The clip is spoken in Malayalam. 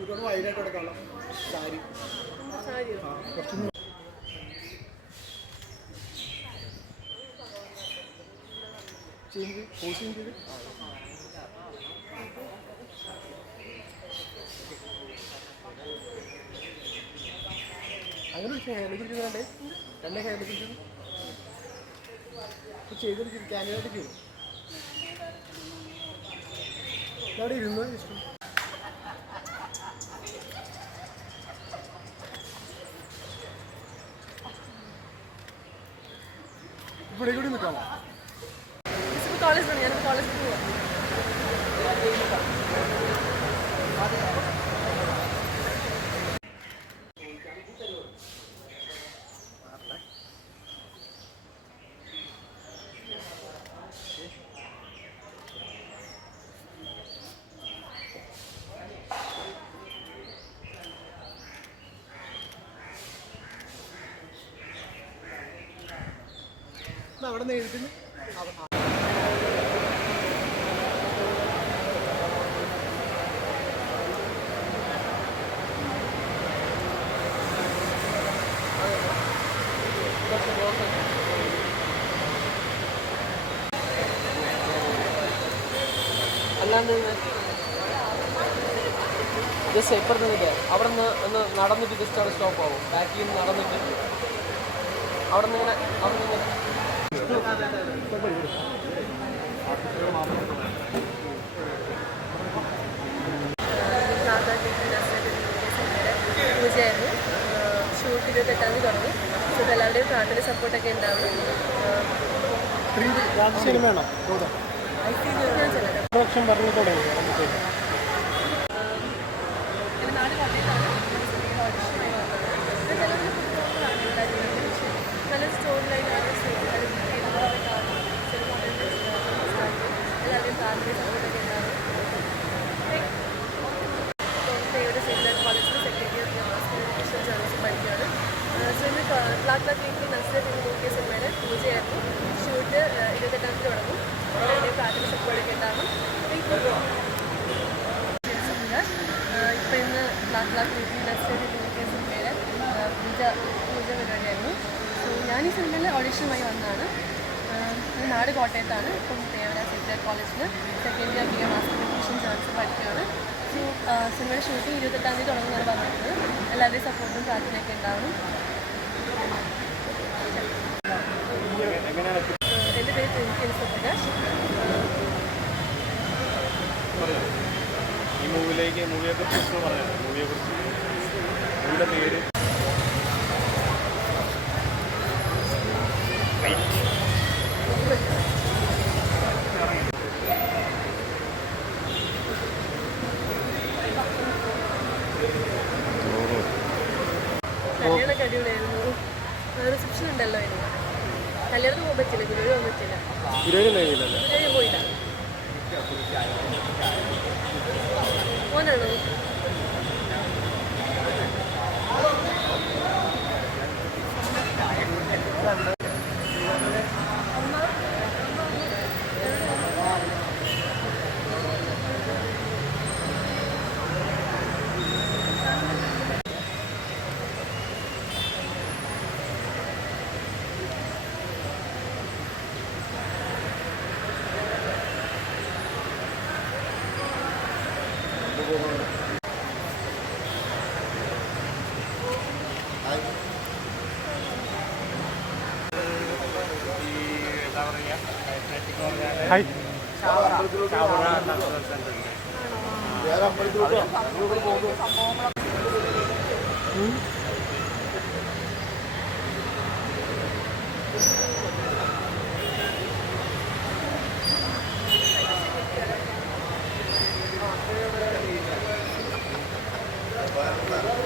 ഒരുപാട് വൈകിട്ട് എടുക്കാനുള്ള സാരി. കുറച്ചും ചേഞ്ച് പോസ് ചെയ്ത്. അങ്ങനെ ഒരു ഹാൻഡ് പിടിക്കുന്നുണ്ടേ രണ്ട് ഹാൻഡ് പിടിക്കുന്നു ചെയ്തിരിക്കും ക്യാൻഡിഡേറ്റ് ചെയ്യും അവിടെ ഇരുന്നോ ഇഷ്ടം. ഇവിടെ കൂടി നിൽക്കാമോ കോളേജ് ഞാൻ കോളേജിൽ പോവാം. അവിടെ നിന്ന് എഴുതിന് അല്ലാണ്ട് ജസ്റ്റ് എപ്പുറത്ത് നിന്നിട്ട് അവിടെ നിന്ന് ഒന്ന് നടന്നിട്ട് ജസ്റ്റ് അവിടെ സ്റ്റോപ്പ് ആവും. ബാക്കിൽ നിന്ന് നടന്നിട്ട് അവിടെ നിന്ന് ഇങ്ങനെ അവിടെ നിന്ന് ഇങ്ങനെ പൂജയായിരുന്നു. ഷൂട്ട് ഇരുപത്തെട്ടാം തീയതി തുടങ്ങി. സോ എല്ലാവരുടെയും പ്രാർത്ഥന സപ്പോർട്ടൊക്കെ ഉണ്ടാവും. നല്ല സ്റ്റോറി ലൈൻ നല്ല സ്റ്റോറി എല്ലാവരുടെയും പ്രാർത്ഥന സപ്പോർട്ടൊക്കെ ഉണ്ടാവും കോട്ടയുടെ സെമിനാർ കോളേജിൽ second year mass communication journalism പഠിക്കുകയാണ് ബ്ലാക്ക് ക്ലാക്ക് വീക്കിൽ നസ്രത്ത് എന്ന് നോക്കിയ സിനിമയുടെ പൂജയായിരുന്നു. ഷൂട്ട് ഇരുപത്തെട്ടാം തീയതി തുടങ്ങും. എല്ലാവരുടെയും പ്രാഥമിക സപ്പോർട്ടൊക്കെ ഉണ്ടാകും. ഇപ്പം ഇന്ന് ബ്ലാക്ക് ബ്ലാക്ക് വീക്കിൽ നസ്രത്ത് എന്ന് നോക്കിയ സിനിമയുടെ പൂജ പൂജ പരിപാടിയായിരുന്നു. സോ ഞാൻ ഈ സിനിമയിൽ ഓഡിഷനുമായി വന്നതാണ്. നാട് കോട്ടയത്താണ്. ഇപ്പം തേവര സെക്ടർ കോളേജിൽ second year B A master communication journalism പഠിക്കുകയാണ്. സിനിമയുടെ ഷൂട്ടിംഗ് ഇരുപത്തെട്ടാം തീയതി തുടങ്ങുന്നതാണ് പറഞ്ഞിരുന്നത് എല്ലാവരുടെയും സപ്പോർട്ടും പ്രാർത്ഥനയൊക്കെ ഉണ്ടാവണം പ്രകാശ് ഈ മൂവിയിലേക്ക് മൂവിയെ കുറിച്ച് പറയാം. മൂവിയെ കുറിച്ച് മൂവിയുടെ പേര്. കല്യാണമൊക്കെ അടിപൊളിയായിരുന്നു റിസപ്ഷൻ ഉണ്ടല്ലോ ഇനി. കല്യാണത്തിന് പോകാൻ പറ്റില്ല ഗുരുവായൂർ പോകാൻ പറ്റില്ല. ഹീറോയിൻ കഴിഞ്ഞില്ലല്ലേ ഗുരുവായൂർ പോയില്ല. മോനാണോ? Hi Chavara cultural centre Bye. Bye.